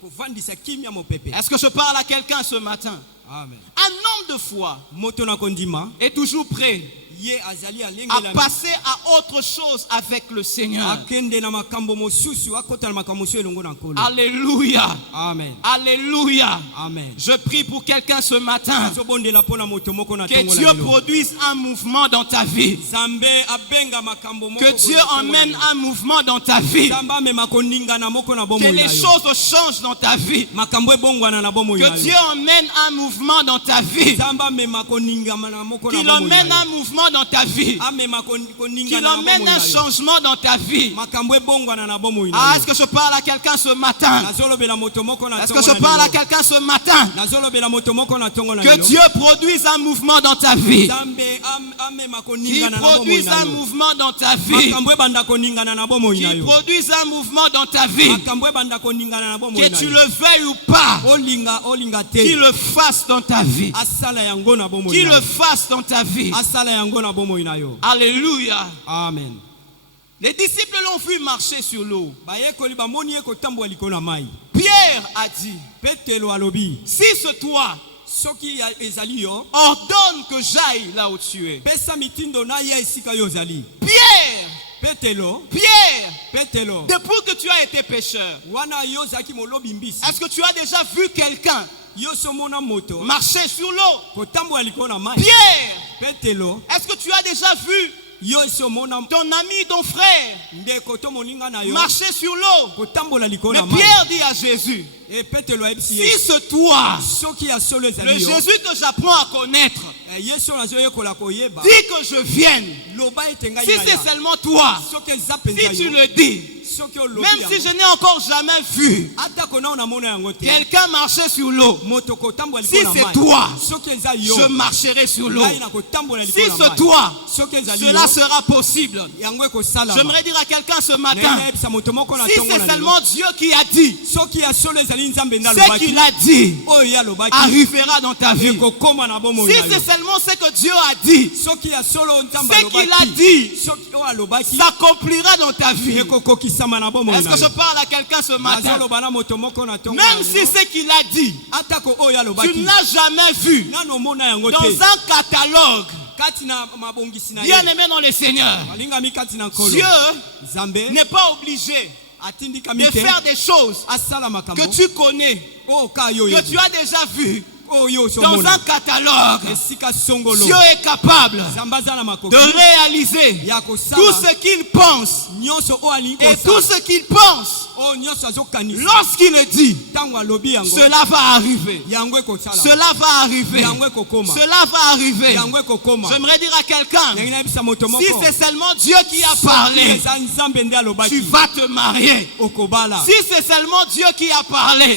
kovandisa kimia mopepe. Est-ce que je parle à quelqu'un ce matin? Amen. Un homme de foi moto na kondima est toujours prêt ye azali à alengelami passer à autre chose avec le Seigneur. akende na makambo mosusu akota na makambo mosusu elongo na nkolo. Alléluia. Amen. Alléluia. Amen. Je prie pour quelqu'un ce matin. azobondela mpona moto moko na Que ntongo na Dieu lelo. produise un mouvement dans ta vie. nzambe abenga makambo moko Que boye Dieu na ntongo na emmène lelo. un mouvement dans ta vie. nzambe amema koningana moko na Que bomoi na les yo. choses changent dans ta vie. makambo ebongwana na bomoi na Que yo. Dieu emmène un mouvement dans ta vie. nzambe amema koningana moko na Qu'il bomoi emmène na un yo. mouvement changement dans ta vie. Qu'il emmène un changement dans ta vie. Ah, est-ce que je parle à quelqu'un ce matin? Est-ce que je parle à quelqu'un ce matin? Que Dieu produise un mouvement dans ta vie. Qu'il produise un mouvement dans ta vie. Qu'il produise un mouvement dans ta vie. Que tu le veuilles ou pas. Qu'il le fasse dans ta vie. Qu'il le fasse dans ta vie. Alléluia. Amen. Les disciples l'ont vu marcher sur l'eau. Pierre a dit, si c'est toi, ordonne que j'aille là où tu es. Pierre, depuis que tu as été pécheur, est-ce que tu as déjà vu quelqu'un marcher sur l'eau? Pierre, est-ce que tu as déjà vu ton ami, ton frère marcher sur l'eau? Mais Pierre dit à Jésus, si c'est toi, le Jésus que j'apprends à connaître, dis que je vienne. Si c'est seulement toi, si tu le dis, même si je n'ai encore jamais vu quelqu'un marcher sur l'eau, si c'est toi, je marcherai sur l'eau. Si c'est toi, cela sera possible. J'aimerais dire à quelqu'un ce matin, si c'est seulement Dieu qui a dit, ce qu'il a dit arrivera dans ta vie. Si c'est seulement ce que Dieu a dit, ce qu'il a dit s'accomplira dans ta vie. Est-ce que je parle à quelqu'un ce matin? Même si ce qu'il a dit, tu ne l'as jamais vu dans un catalogue, bien aimé dans le Seigneur, Dieu n'est pas obligé de faire des choses que tu connais, que tu as déjà vues dans un catalogue. Dieu est capable de réaliser tout ce qu'il pense et tout ce qu'il pense. Lorsqu'il le dit, cela va arriver. Cela va arriver. Cela va arriver. J'aimerais dire à quelqu'un, si c'est seulement Dieu qui a parlé, tu vas te marier. Si c'est seulement Dieu qui a parlé,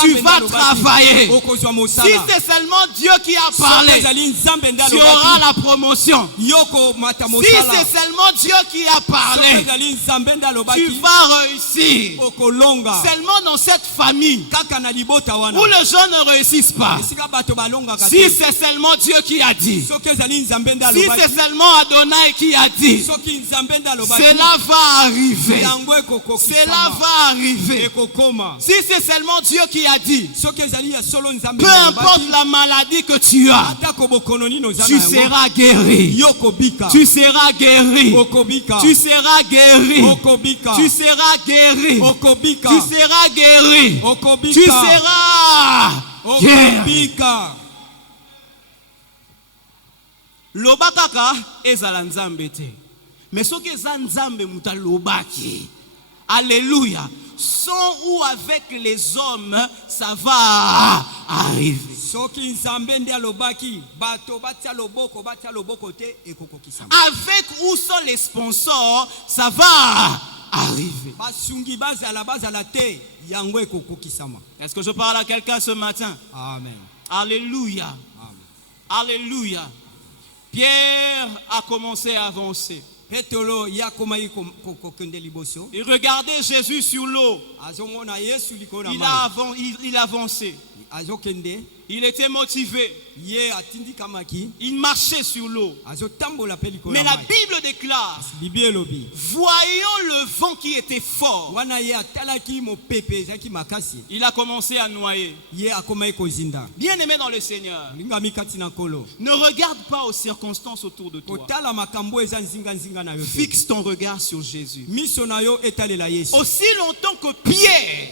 tu vas travailler. Si c'est seulement Dieu qui a parlé, tu auras la promotion. Si c'est seulement Dieu qui a parlé, tu vas réussir. Seulement dans cette famille où les gens ne réussissent pas. Si c'est seulement Dieu qui a dit, si c'est seulement Adonai qui a dit, cela va arriver. Cela va arriver. Si c'est seulement Dieu qui a dit, peu importe la maladie que tu as, tu seras guéri. Tu seras guéri. Tu seras guéri. Tu seras guéri. Tu seras guéri. Tu seras guéri. Lobakaka ezala nzambe te. Mais soki eza nzambe muta lobaki. Alléluia. Sans ou avec les hommes, ça va arriver. Avec ou sans les sponsors, ça va arriver. Est-ce que je parle à quelqu'un ce matin? Amen. Alléluia. Amen. Alléluia. Pierre a commencé à avancer. Il regardait Jésus sur l'eau. Il avançait. Il était motivé. Il marchait sur l'eau. Mais la Bible déclare, voyant le vent qui était fort, il a commencé à noyer. Bien aimé dans le Seigneur, ne regarde pas aux circonstances autour de toi. Fixe ton regard sur Jésus. Aussi longtemps que Pierre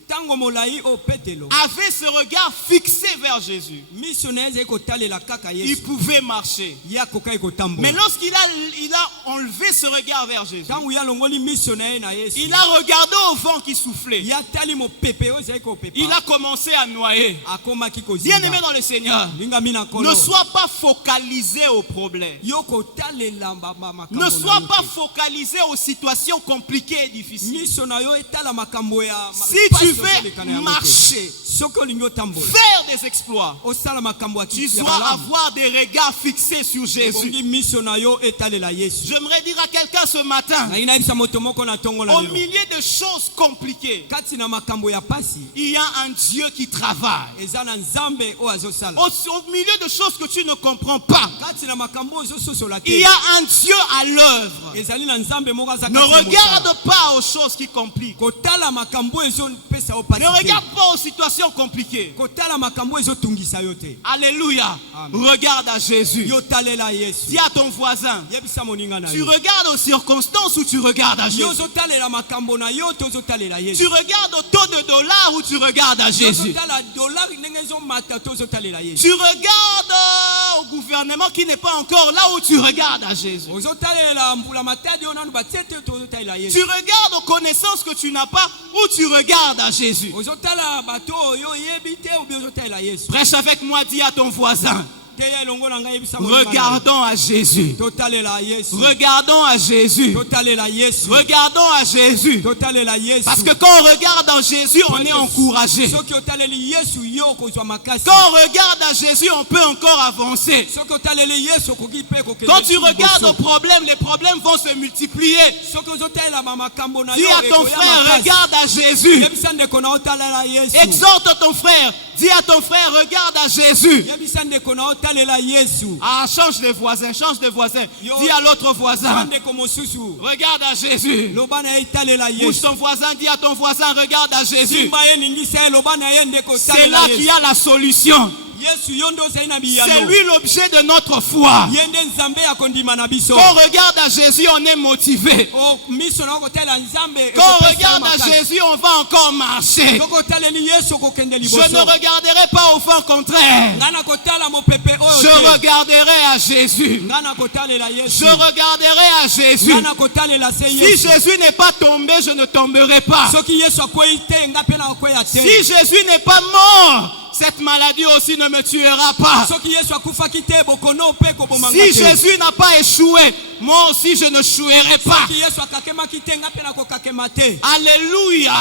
tango molai o petelo avait ce regard fixé vers Jésus, missionnaire eko talela kaka il Yesu pouvait marcher. ya koka eko tambo Mais lorsqu'il a enlevé ce regard vers Jésus, tango ya longoli missionnaire na Yesu il a regardé au vent qui soufflait. ya tali mo pepe o zeko pepa Il a commencé à noyer. akoma kiko Bien aimé dans le Seigneur, linga mina ne kolo sois pas focalisé au problème. yoko talela makambo Ne sois pas focalisé aux situations compliquées et difficiles. missionnaire yo etala makambo ya Si tu veux marcher, soko lingo tambo faire des exploits, osala makambo ya tu dois avoir des regards fixés sur Jésus. bongi missionnaire yo etalela Yesu J'aimerais dire à quelqu'un ce matin, na ina bisa moto moko na tongo la au lelo milieu de choses compliquées, kati na makambo ya pasi il y a un Dieu qui travaille. eza na nzambe o azosala Au milieu de choses que tu ne comprends pas, kati na makambo ozososola il y te a un Dieu à l'œuvre. ezali na nzambe moko aza Ne kati na regarde pas aux choses qui compliquent. kotala makambo ezopesa yo pasi Ne regarde pas aux situations compliquées. kotala makambo ezotungisa yo te Alléluia. Amen. Regarde à Jésus. yo talela Yesu Dis à ton voisin, yebisa moninga na tu yo regardes aux circonstances ou tu regardes à yo Jésus? ozotalela makambo na yo to ozotalela Tu Yesu regardes au taux de dollars ou tu regardes à yo Jésus? ozotala dolari ndenge ezomata to ozotalela Yesu Tu regardes au gouvernement qui n'est pas encore là où tu regardes à Jésus? ozotalela mbula matadi yo nanu batie te to ozotalela Yesu Tu regardes aux connaissances que tu n'as pas ou tu regardes à Jésus? ozotala bato oyo oyebi te obi ozotalela Yesu Prêche avec moi, dis à ton voisin, teya elongo na ngai yebisa moninga na yo. regardons à Jésus. totalela Yesu Regardons à Jésus. totalela Yesu Regardons à Jésus. totalela Yesu Parce que quand on regarde en Jésus, on est encouragé. soki otaleli Yesu yo okozwa makasi Quand on regarde à Jésus, on peut encore avancer. soki otaleli Yesu okoki mpe kokende Quand tu regardes liboso. aux problèmes, les problèmes vont se multiplier. soki ozotalela makambo na Dis yo à ton ekoya frère, makasi. regarde à Jésus. yebisa ndeko na otalela Yesu Exhorte ton frère. Dis à ton frère, regarde à Jésus. yebisa ndeko na otalela Yesu Ah, change de voisin, change de voisin. Yo. Dis à l'autre voisin, ndeko mosusu regarde à Jésus. loba na ye etalela Bouge Yesu ton voisin, dis à ton voisin, regarde à Jésus. simba ye ningisa ye loba na ye ndeko C'est otalela là qu'il y Yesu a la solution. Yesu yo nde ozali na C'est biyano lui l'objet de notre foi. ye nde nzambe akondima na biso Quand on regarde à Jésus, on est motivé. o miso na okotala nzambe Quand on ekopesa regarde à makasi. Jésus, on va encore marcher. soki otaleli Yesu okokende Je liboso ne regarderai pas au fond contraire. nga na kotala mopepe oyo Je te regarderai à Jésus. nga na kotalela Yesu Je regarderai à Jésus. nga na kotalela se Si Yesu Jésus n'est pas tombé, je ne tomberai pas. soki Yesu akwei te nga mpe na kokwea te Si Jésus n'est pas mort, cette maladie aussi ne me tuera pas. soki Yesu akufaki te bokono mpe kobomanga Si te Jésus n'a pas échoué, moi aussi je ne chouerai pas. soki Yesu akakemaki te nga mpe na kokakema te Alléluia.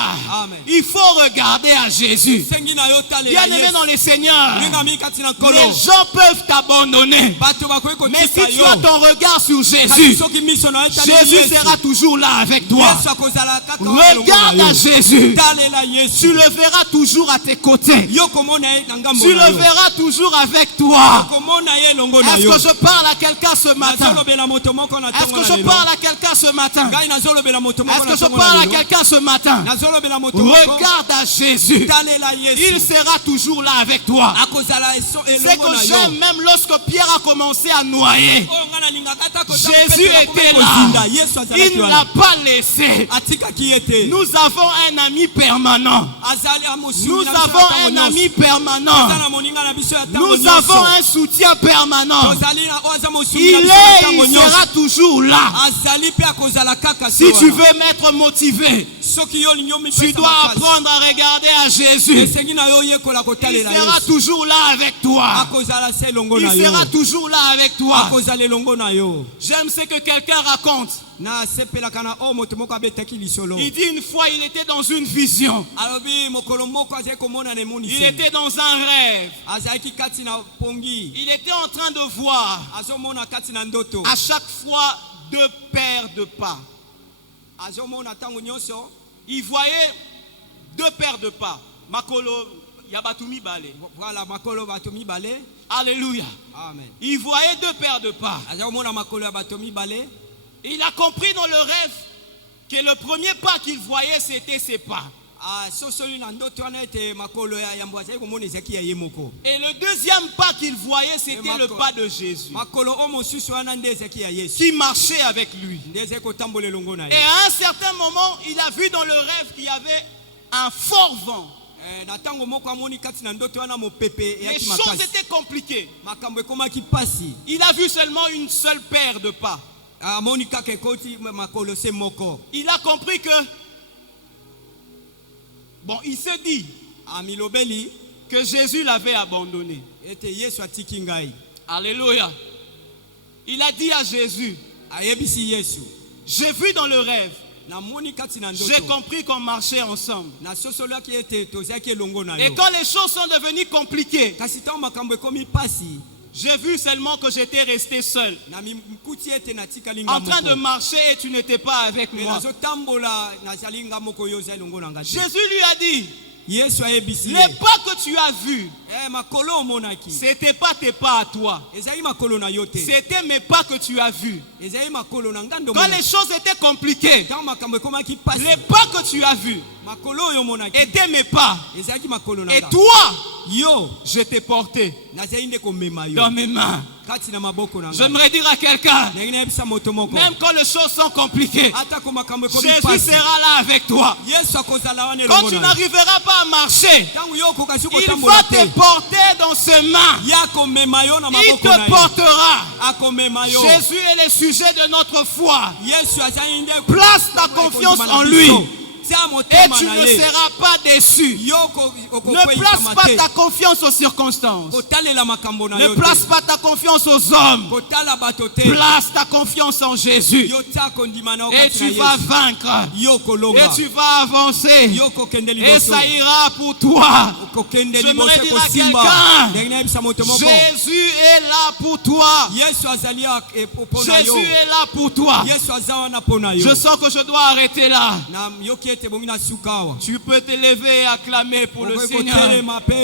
Amen. Il faut regarder à Jésus. sengi na yo talela Bien aimé Yesu dans les seigneurs, lingami kati na nkolo les gens peuvent t'abandonner. bato bakoki Mais kotika si tu yo as ton regard sur kasi Jésus, soki miso na yo etaleli Jésus Yesu sera toujours là avec toi. Yesu akozala kaka elongo Regarde na à yo. Jésus. talela Tu Yesu le verras toujours à tes côtés. yo komona ye na ngambo Tu na le yo verras toujours avec toi. komona ye elongo na Est-ce yo que je parle à quelqu'un ce matin? nazolobela moto moko na Est-ce ntongo que na je lelo parle à quelqu'un ce matin? ngai nazolobela moto moko Est-ce na que je ntongo parle na à lelo quelqu'un ce matin? nazolobela moto moko Regarde à Jésus. talela Il Yesu sera toujours là avec toi. akozala C'est elongo na que yo j'aime même lorsque Pierre a commencé à noyer. oyo ngai nalingaka ata Jésus était kozinda là. Yesu Il azalaki ne wana l'a pas laissé. atikaki ye te Nous avons un ami permanent. azali Nous avons un ami aza permanent. na moninga na biso ya ntango Nous avons nyonso un soutien permanent. tozali na oyo aza mosungi Il na biso ya ntango est, il nyonso sera toujours là. azali mpe akozala kaka Si tu veux m'être motivé, soki yo olingi tu omipesa dois makasi apprendre à regarder à Jésus. esengi na yo oyekola Il kotalela sera Yesu toujours là avec toi. akozala se elongo Il na yo sera toujours là avec toi. akozala elongo na yo J'aime ce que quelqu'un raconte. nasepelaka na oyo moto moko abetaki lisolo Il dit une fois, il était dans une vision. alobi mokolo moko azali komona na Il emonisi était dans un rêve. azalaki kati na pongi Il était en train de voir azomona kati na ndoto à chaque fois 2 paires de pas. azomona ntango nyonso Il voyait 2 paires de pas. Makolo Yabatumi Bale. voilà makolo bato mibale Alléluia. amen Il voyait 2 paires de pas. azomona makolo ya bato mibale Il a compris dans le rêve que le premier pas qu'il voyait, c'était ses pas. sosoli na ndoto wana ete makolo ya yambo azali komona ezalaki ya ye moko Et le deuxième pas qu'il voyait, c'était le pas de Jésus, makolo oyo mosusu wana nde ezalaki ya yesu qui marchait avec lui. nde ezali kotambola elongo na Et ye à un certain moment, il a vu dans le rêve qu'il y avait un fort vent. na tango moko amoni kati na ndoto wana mopepe Les eyaki choses makasi. étaient compliquées. Makambo ekomaki pasi. Il a vu seulement une seule paire de pas. Amoni kaka ekoti makolo se moko. Il a compris que, bon, il s'est dit Amilobeli que Jésus l'avait abandonné. ete Yesu atiki ngai. Alléluia. Il a dit à Jésus, Ayebisi Yesu. j'ai vu dans le rêve, Na moni kati na j'ai ndoto. compris qu'on marchait ensemble. Na sosolaki ete tozaki elongo na Et yo. quand les choses sont devenues compliquées, Kasi tango makambo ekomi pasi. j'ai vu seulement que j'étais resté seul, Na mikuti ete natikali en nga train de moko. marcher et tu n'étais pas avec Me moi. nazotambola nazali nga moko yo ozali elongo na ngai. Jésus lui a dit, Yesu ayebisi ye. les pas que tu as vus, Makolo omonaki. c'était pas tes pas à toi. Ezali makolo na yo te. C'était mes pas que tu as vus. Ezali makolo na ngando Quand les choses étaient compliquées, tango makambo ekomaki pasi. les pas que tu as vus Makolo oyo omonaki. étaient mes pas. Ezalaki makolo na Et nga. toi, Yo je t'ai porté nazali nde komema yo. dans mes mains. Kati na maboko na nga. J'aimerais dire à quelqu'un, Ndenge nayebisa moto moko. même quand les choses sont compliquées, Ata ko makambo ekomi Jésus pasi. sera là avec toi. Yesu akozala wana Quand elongo tu na yo. n'arriveras pas à marcher, Tango yo okokasi il kotambola va te te. porter dans ses mains. Ya komema yo na Il maboko na te yo. portera. Akomema yo. Jésus est le sujet de notre foi. Yesu azali nde. Place ta confiance en lui. Tia Et motema tu na ne ye. seras pas déçu. Yo Ne place pas ta confiance aux circonstances. kotalela makambo na Ne yo place te. pas ta confiance aux hommes. Kotala bato te. Place ta confiance en Jésus. Yo tia kondima na yo Et kati tu na vas Yesu. vaincre. Yo kolonga. Et tu vas avancer. Yo kokende Et liboso. ça ira pour toi. Kokende J'aimerais liboso dire à kosimba. quelqu'un, Ndenge nayebisa moto moko. Jésus est là pour toi. Yesu azali mpona yo. Jésus est là pour toi. Yesu aza wana mpona yo. Je sens que je dois arrêter là. Na yoki ete bongi na suka awa. Tu peux te lever et acclamer pour le Okoki Seigneur. kotelema pe